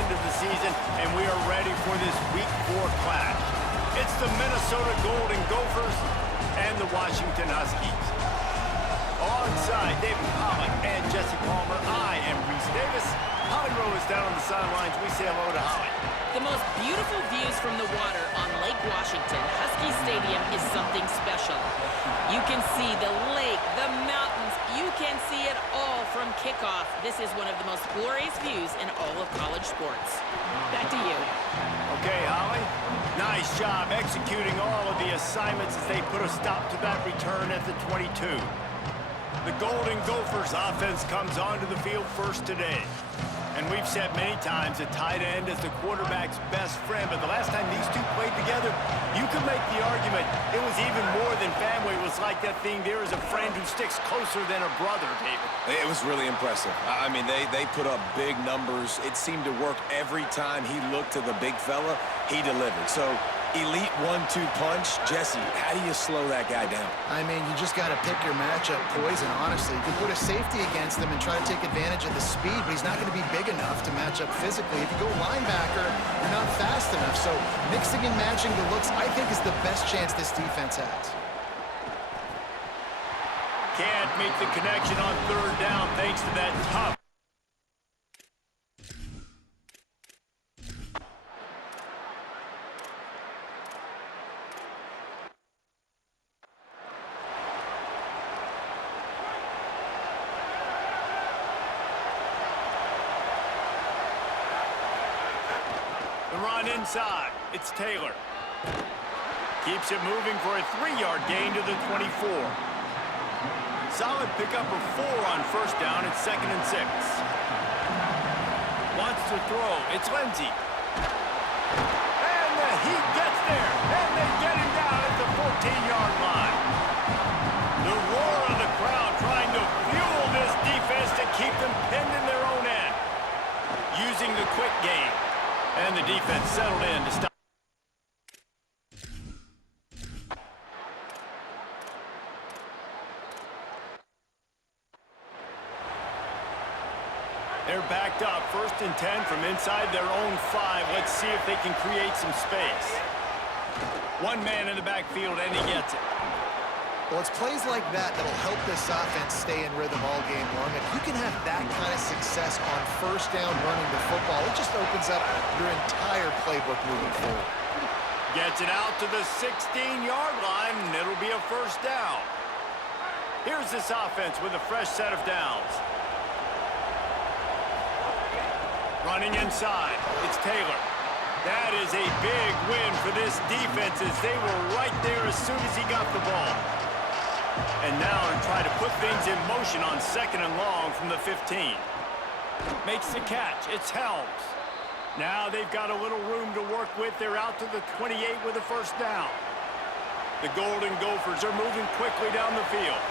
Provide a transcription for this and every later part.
into the season, and we are ready for this Week 4 clash. It's the Minnesota Golden Gophers and the Washington Huskies. Alongside David Pollock and Jesse Palmer, I am Reese Davis. Holly Rowe is down on the sidelines. We say hello to Holly. The most beautiful views from the water on Lake Washington, Husky Stadium, is something special. You can see the lake, the mountains. You can see it all from kickoff. This is one of the most glorious views in all of college sports. Back to you. Okay, Holly. Nice job executing all of the assignments as they put a stop to that return at the 22. The Golden Gophers offense comes onto the field first today. And we've said many times that tight end is the quarterback's best friend, but the last time these two played together, you could make the argument it was even more than family. It was like that thing, there is a friend who sticks closer than a brother, David. It was really impressive. I mean, they put up big numbers. It seemed to work every time he looked to the big fella, he delivered. So, elite 1-2 punch. Jesse, how do you slow that guy down? I mean, you just got to pick your matchup poison, honestly. You can put a safety against him and try to take advantage of the speed, but he's not going to be big enough to match up physically. If you go linebacker, you're not fast enough. So mixing and matching the looks, I think, is the best chance this defense has. Can't make the connection on third down thanks to that tough. Run inside. It's Taylor. Keeps it moving for a 3-yard gain to the 24. Solid pickup of 4 on first down. It's 2nd and 6. Wants to throw. It's Lindsey. And he gets there. And they get him down at the 14-yard line. The roar of the crowd trying to fuel this defense to keep them pinned in their own end. Using the quick game. And the defense settled in to stop. They're backed up, 1st and 10 from inside their own 5. Let's see if they can create some space. One man in the backfield, and he gets it. Well, it's plays like that that'll help this offense stay in rhythm all game long. If you can have that kind of success on first down running the football, it just opens up your entire playbook moving forward. Gets it out to the 16-yard line, and it'll be a first down. Here's this offense with a fresh set of downs. Running inside, it's Taylor. That is a big win for this defense as they were right there as soon as he got the ball. And now to try to put things in motion on 2nd and long from the 15. Makes the catch. It's Helms. Now they've got a little room to work with. They're out to the 28 with a first down. The Golden Gophers are moving quickly down the field.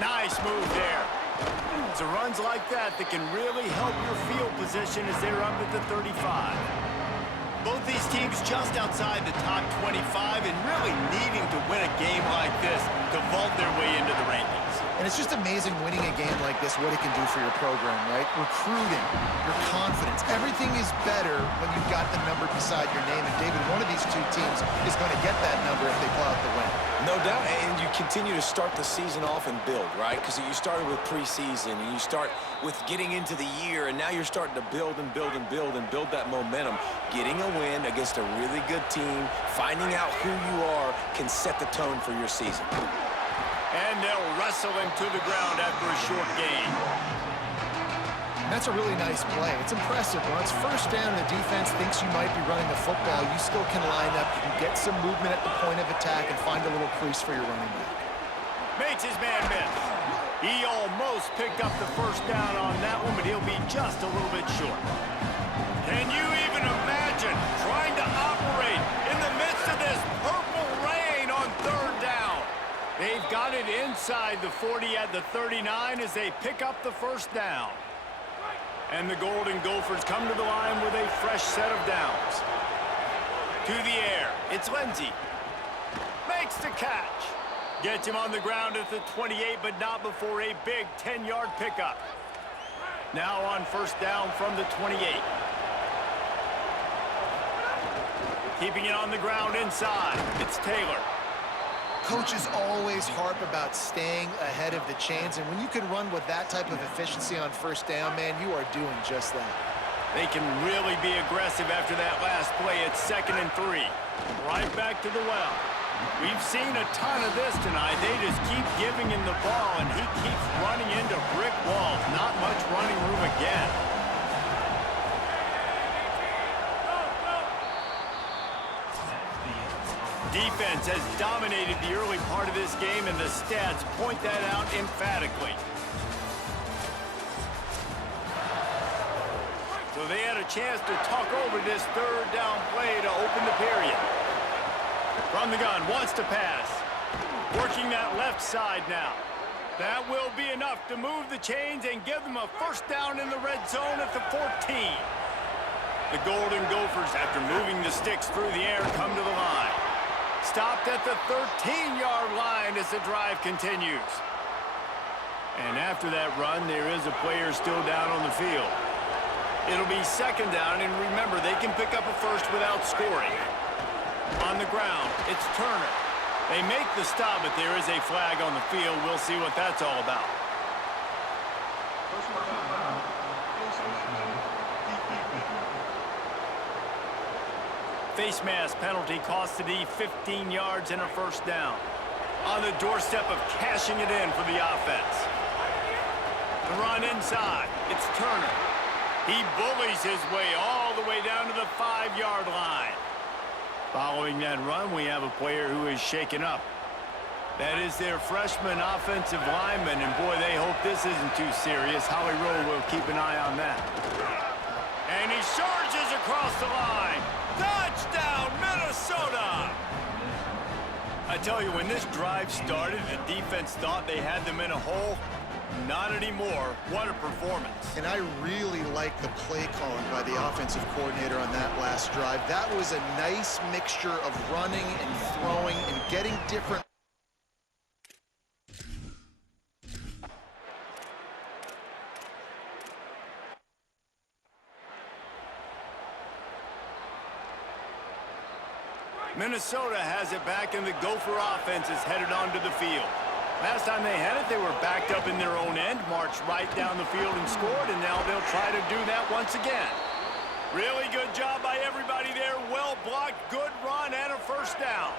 Nice move there. It's the runs like that that can really help your field position as they're up at the 35. Both these teams just outside the top 25 and really needing to win a game like this to vault their way into the rankings. And it's just amazing winning a game like this, what it can do for your program, right? Recruiting, your confidence, everything is better when you've got the number beside your name. And David, one of these two teams is going to get that number if they pull out the win. No doubt, and you continue to start the season off and build, right? Because you started with preseason, and you start with getting into the year, and now you're starting to build and build and build and build that momentum. Getting a win against a really good team, finding out who you are, can set the tone for your season. And they'll wrestle him to the ground after a short gain. And that's a really nice play. It's impressive. When it's first down and the defense thinks you might be running the football, you still can line up. You can get some movement at the point of attack and find a little crease for your running back. Makes his man miss. He almost picked up the first down on that one, but he'll be just a little bit short. Can you even imagine trying to operate in the midst of this purple rain on 3rd down? They've got it inside the 40 at the 39 as they pick up the first down. And the Golden Gophers come to the line with a fresh set of downs. To the air, it's Lindsey. Makes the catch. Gets him on the ground at the 28, but not before a big 10-yard pickup. Now on first down from the 28. Keeping it on the ground inside. It's Taylor. Coaches always harp about staying ahead of the chains, and when you can run with that type of efficiency on first down, man, you are doing just that. They can really be aggressive after that last play. It's 2nd and 3. Right back to the well. We've seen a ton of this tonight. They just keep giving him the ball, and he keeps running into brick walls. Not much running room again. Defense has dominated the early part of this game, and the stats point that out emphatically. So they had a chance to talk over this third down play to open the period. From the gun, wants to pass. Working that left side now. That will be enough to move the chains and give them a first down in the red zone at the 14. The Golden Gophers, after moving the sticks through the air, come to the line. Stopped at the 13-yard line as the drive continues. And after that run, there is a player still down on the field. It'll be 2nd down, and remember, they can pick up a first without scoring. On the ground, it's Turner. They make the stop, but there is a flag on the field. We'll see what that's all about. Face mask penalty cost the D 15 yards and a first down. On the doorstep of cashing it in for the offense. The run inside. It's Turner. He bullies his way all the way down to the 5-yard line. Following that run, we have a player who is shaken up. That is their freshman offensive lineman, and boy, they hope this isn't too serious. Holly Rowe will keep an eye on that. And he charges across the line. Touchdown, Minnesota! I tell you, when this drive started, the defense thought they had them in a hole. Not anymore. What a performance. And I really like the play calling by the offensive coordinator on that last drive. That was a nice mixture of running and throwing and getting different. Minnesota has it back, and the Gopher offense is headed onto the field. Last time they had it, they were backed up in their own end, marched right down the field and scored, and now they'll try to do that once again. Really good job by everybody there. Well blocked, good run, and a first down.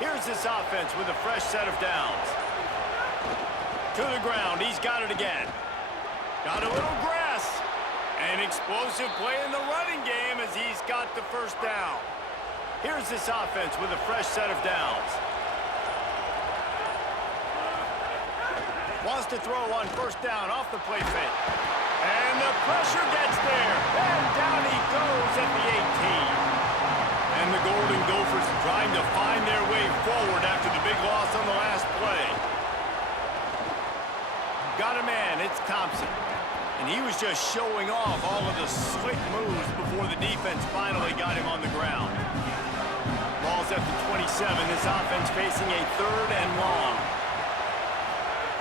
Here's this offense with a fresh set of downs. To the ground, he's got it again. Got a little grass. An explosive play in the running game as he's got the first down. Here's this offense with a fresh set of downs. Wants to throw on first down off the play fake. And the pressure gets there. And down he goes at the 18. And the Golden Gophers trying to find their way forward after the big loss on the last play. Got a man, it's Thompson. And he was just showing off all of the slick moves before the defense finally got him on the ground. Ball's at the 27. This offense facing a 3rd and long.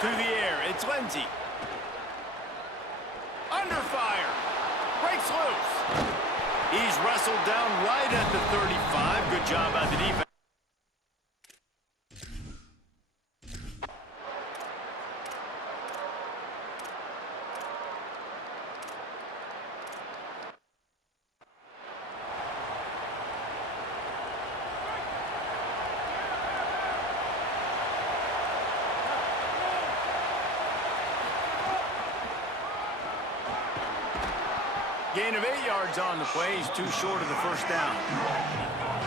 To the air, it's Lindsey. Under fire. Breaks loose. He's wrestled down right at the 35. Good job by the defense. Gain of 8 yards on the play. He's too short of the first down.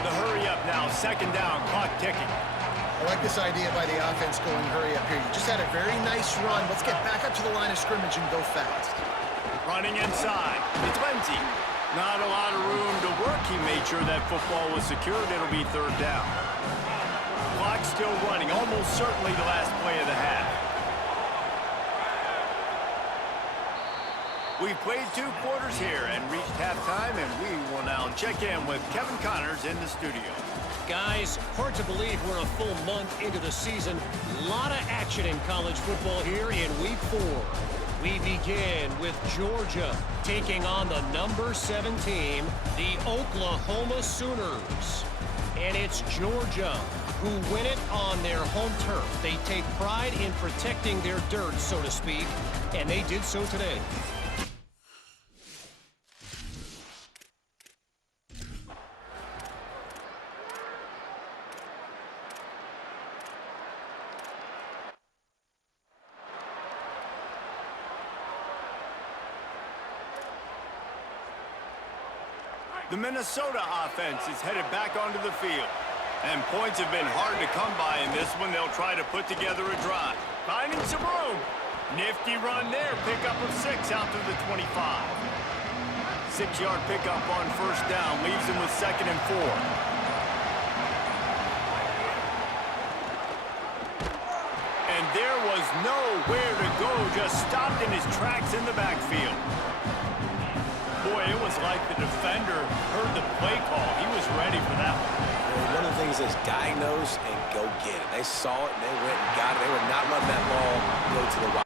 The hurry up now. 2nd down. Clock ticking. I like this idea by the offense going hurry up here. You just had a very nice run. Let's get back up to the line of scrimmage and go fast. Running inside. It's Lindsey. Not a lot of room to work. He made sure that football was secured. It'll be 3rd down. Clock still running. Almost certainly the last play of the half. We've played 2 quarters here and reached halftime, and we will now check in with Kevin Connors in the studio. Guys, hard to believe we're a full month into the season. A lot of action in college football here in Week 4. We begin with Georgia taking on the number 7 team, the Oklahoma Sooners. And it's Georgia who win it on their home turf. They take pride in protecting their dirt, so to speak, and they did so today. The Minnesota offense is headed back onto the field. And points have been hard to come by in this one. They'll try to put together a drive. Finding some room. Nifty run there. Pickup of 6 out to the 25. 6-yard pickup on first down. Leaves him with 2nd and 4. And there was nowhere to go. Just stopped in his tracks in the backfield. Boy, it was like the defender heard the play call. He was ready for that one. One of the things is diagnose and go get it. They saw it and they went and got it. They were not letting that ball go to the right.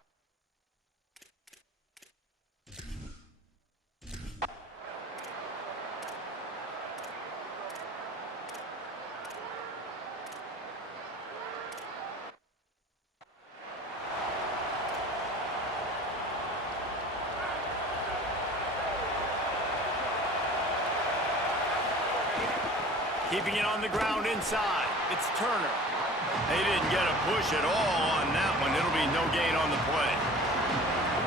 Keeping it on the ground inside. It's Turner. They didn't get a push at all on that one. It'll be no gain on the play.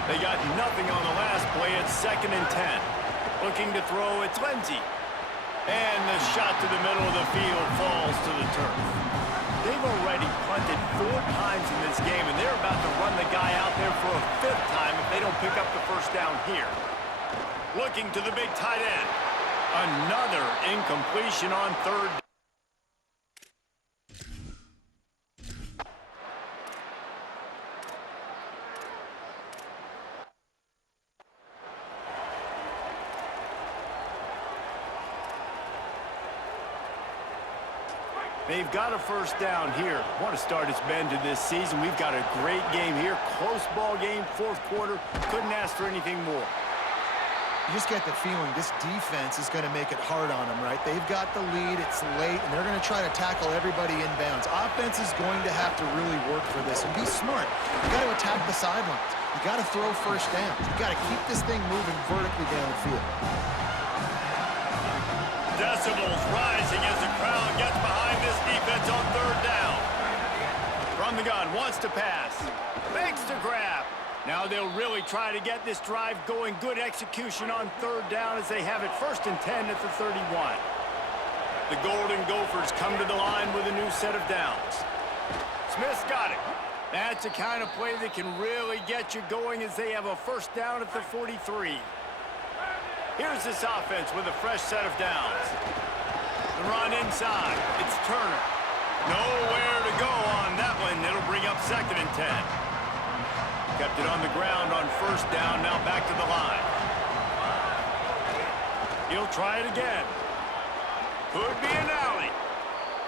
They got nothing on the last play. It's 2nd and 10. Looking to throw, it's Lindsey. And the shot to the middle of the field falls to the turf. They've already punted 4 times in this game, and they're about to run the guy out there for a 5th time if they don't pick up the first down here. Looking to the big tight end. Another incompletion on 3rd. They've got a first down here. Want to start its bend to this season. We've got a great game here. Close ball game, 4th quarter. Couldn't ask for anything more. You just get the feeling this defense is going to make it hard on them, right? They've got the lead, it's late, and they're going to try to tackle everybody inbounds. Offense is going to have to really work for this and be smart. You got to attack the sidelines. You got to throw first downs. You got to keep this thing moving vertically down the field. Decibels rising as the crowd gets behind this defense on 3rd down. From the gun, wants to pass. Makes the grab. Now they'll really try to get this drive going. Good execution on 3rd down as they have it 1st and 10 at the 31. The Golden Gophers come to the line with a new set of downs. Smith's got it. That's the kind of play that can really get you going as they have a first down at the 43. Here's this offense with a fresh set of downs. The run inside. It's Turner. Nowhere to go on that one. It'll bring up 2nd and 10. Kept it on the ground on first down, now back to the line. He'll try it again. Could be an alley.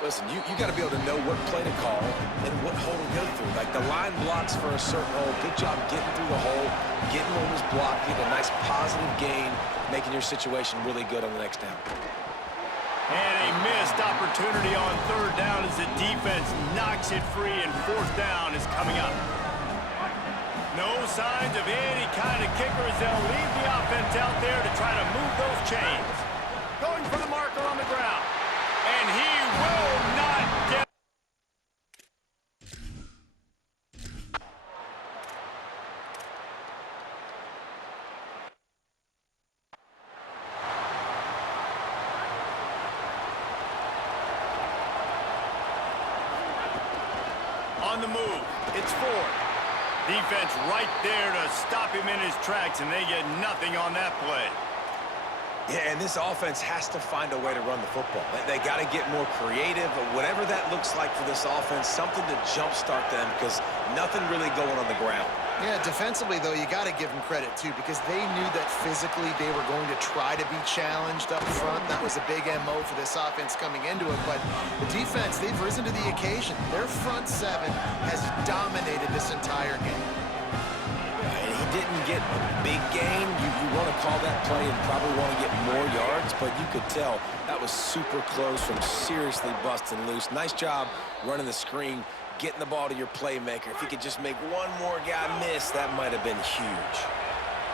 Listen, you got to be able to know what play to call and what hole to go through. Like the line blocks for a certain hole. Good job getting through the hole, getting on this block, getting a nice positive gain, making your situation really good on the next down. And a missed opportunity on 3rd down as the defense knocks it free, and 4th down is coming up. No signs of any kind of kickers. They'll leave the offense out there to try to move those chains. Going for the marker on the ground. And he will not get... On the move, it's Ford. Defense right there to stop him in his tracks, and they get nothing on that play. Yeah, and this offense has to find a way to run the football. They got to get more creative, or whatever that looks like for this offense, something to jumpstart them because nothing really going on the ground. Yeah, defensively, though, you got to give them credit, too, because they knew that physically they were going to try to be challenged up front. That was a big MO for this offense coming into it. But the defense, they've risen to the occasion. Their front seven has dominated this entire game. And he didn't get a big gain. You want to call that play and probably want to get more yards, but you could tell that was super close from seriously busting loose. Nice job running the screen, getting the ball to your playmaker. If he could just make one more guy miss, that might have been huge.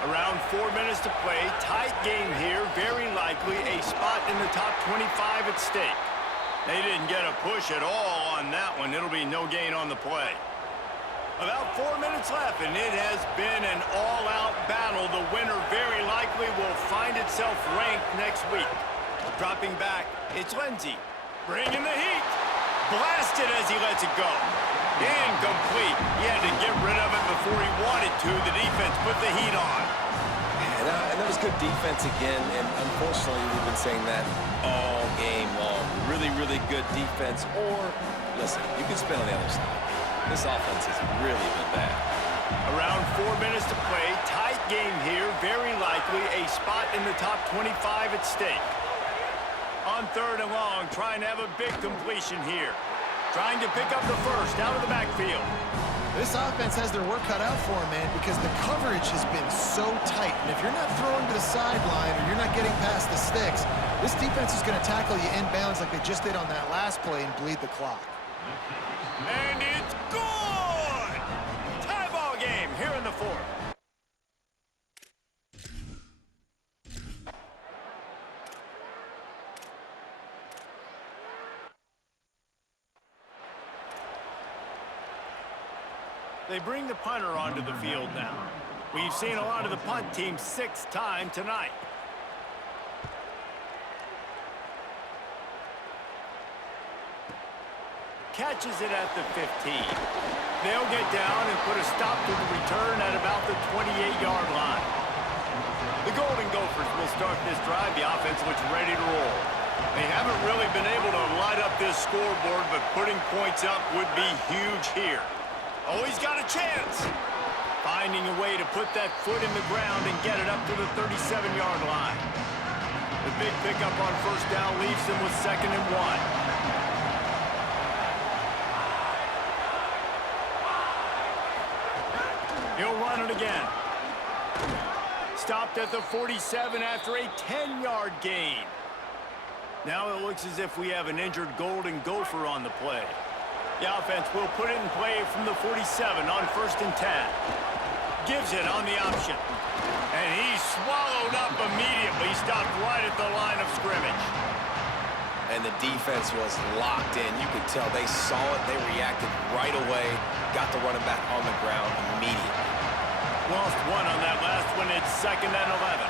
Around 4 minutes to play. Tight game here. Very likely a spot in the top 25 at stake. They didn't get a push at all on that one. It'll be no gain on the play. About 4 minutes left, and it has been an all-out battle. The winner very likely will find itself ranked next week. Dropping back, it's Lindsey. Bringing the heat. Blasted as he lets it go. Incomplete. He had to get rid of it before he wanted to. The defense put the heat on. And that was good defense again, and unfortunately we've been saying that all game long. Really, really good defense, or, listen, you can spin on the other side. This offense has really been bad. Around 4 minutes to play. Tight game here. Very likely a spot in the top 25 at stake. On 3rd and long, trying to have a big completion here. Trying to pick up the first out of the backfield. This offense has their work cut out for them, man, because the coverage has been so tight. And if you're not throwing to the sideline or you're not getting past the sticks, this defense is going to tackle you inbounds like they just did on that last play and bleed the clock. And it's good! Tie ball game here in the 4th. They bring the punter onto the field now. We've seen a lot of the punt team 6th time tonight. Catches it at the 15. They'll get down and put a stop to the return at about the 28-yard line. The Golden Gophers will start this drive. The offense looks ready to roll. They haven't really been able to light up this scoreboard, but putting points up would be huge here. Oh, he's got a chance. Finding a way to put that foot in the ground and get it up to the 37-yard line. The big pickup on 1st down leaves them with 2nd and 1. He'll run it again. Stopped at the 47 after a 10-yard gain. Now it looks as if we have an injured Golden Gopher on the play. The offense will put it in play from the 47 on 1st and 10. Gives it on the option. And he's swallowed up immediately. Stopped right at the line of scrimmage. And the defense was locked in. You could tell they saw it. They reacted right away. Got the running back on the ground immediately. Lost one on that last one. It's 2nd and 11.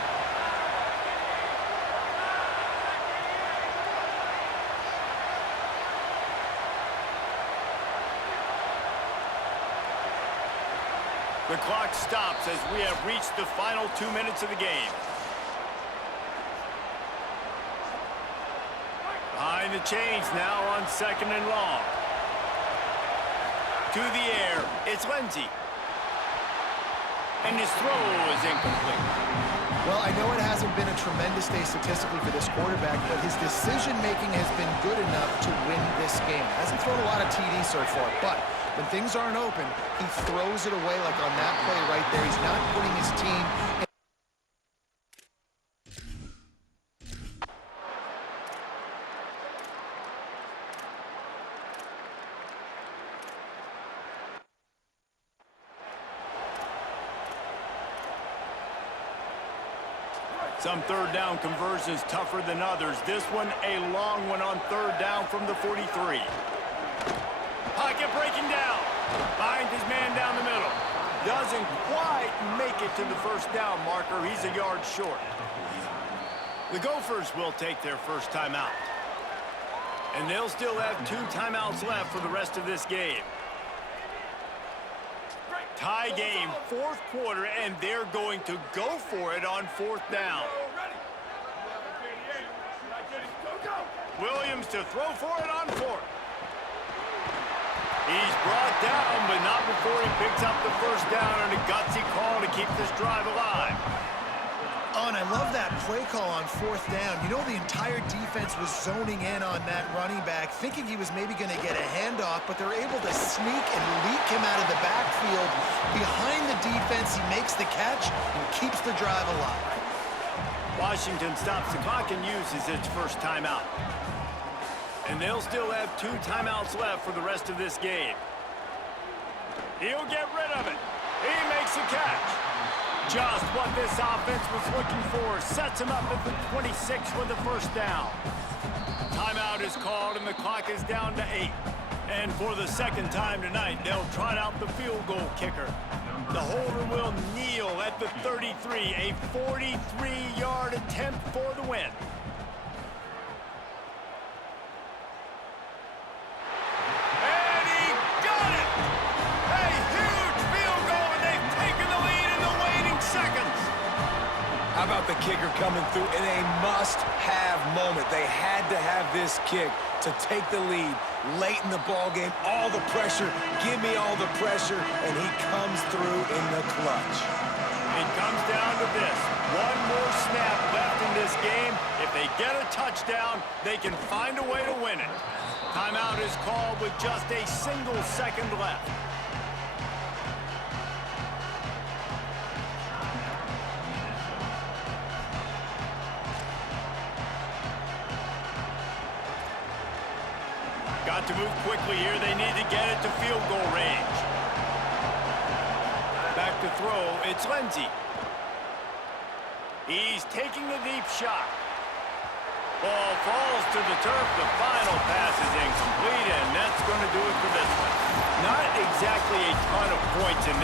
The clock stops as we have reached the final 2 minutes of the game. Behind the chains now on 2nd and long. To the air, it's Lindsey. And his throw is incomplete. Well, I know it hasn't been a tremendous day statistically for this quarterback, but his decision-making has been good enough to win this game. Hasn't thrown a lot of TDs so far, but when things aren't open, he throws it away like on that play right there. He's not putting his team in. Some 3rd down conversions tougher than others. This one a long one on 3rd down from the 43. Pocket breaking down. Finds his man down the middle. Doesn't quite make it to the 1st down marker. He's a yard short. The Gophers will take their first timeout. And they'll still have 2 timeouts left for the rest of this game. Tie game, 4th quarter, and they're going to go for it on 4th down. Williams to throw for it on fourth. He's brought down, but not before he picks up the first down on a gutsy call to keep this drive alive. Oh, and I love that play call on fourth down. You know, the entire defense was zoning in on that running back, thinking he was maybe going to get a handoff, but they're able to sneak and leak him out of the backfield. Behind the defense, he makes the catch and keeps the drive alive. Washington stops the clock and uses its first timeout. And they'll still have 2 timeouts left for the rest of this game. He'll get rid of it. He makes a catch. Just what this offense was looking for. Sets him up at the 26 with the first down. Timeout is called and the clock is down to 8. And for the second time tonight, they'll trot out the field goal kicker. The holder will kneel at the 33. A 43-yard attempt for the win. How about the kicker coming through in a must-have moment? They had to have this kick to take the lead late in the ball game. All the pressure, give me all the pressure, and he comes through in the clutch. It comes down to this. One more snap left in this game. If they get a touchdown, they can find a way to win it. Timeout is called with just a single second left. Got to move quickly here. They need to get it to field goal range. Back to throw. It's Lindsey. He's taking a deep shot. Ball falls to the turf. The final pass is incomplete, and that's going to do it for this one. Not exactly a ton of points in this.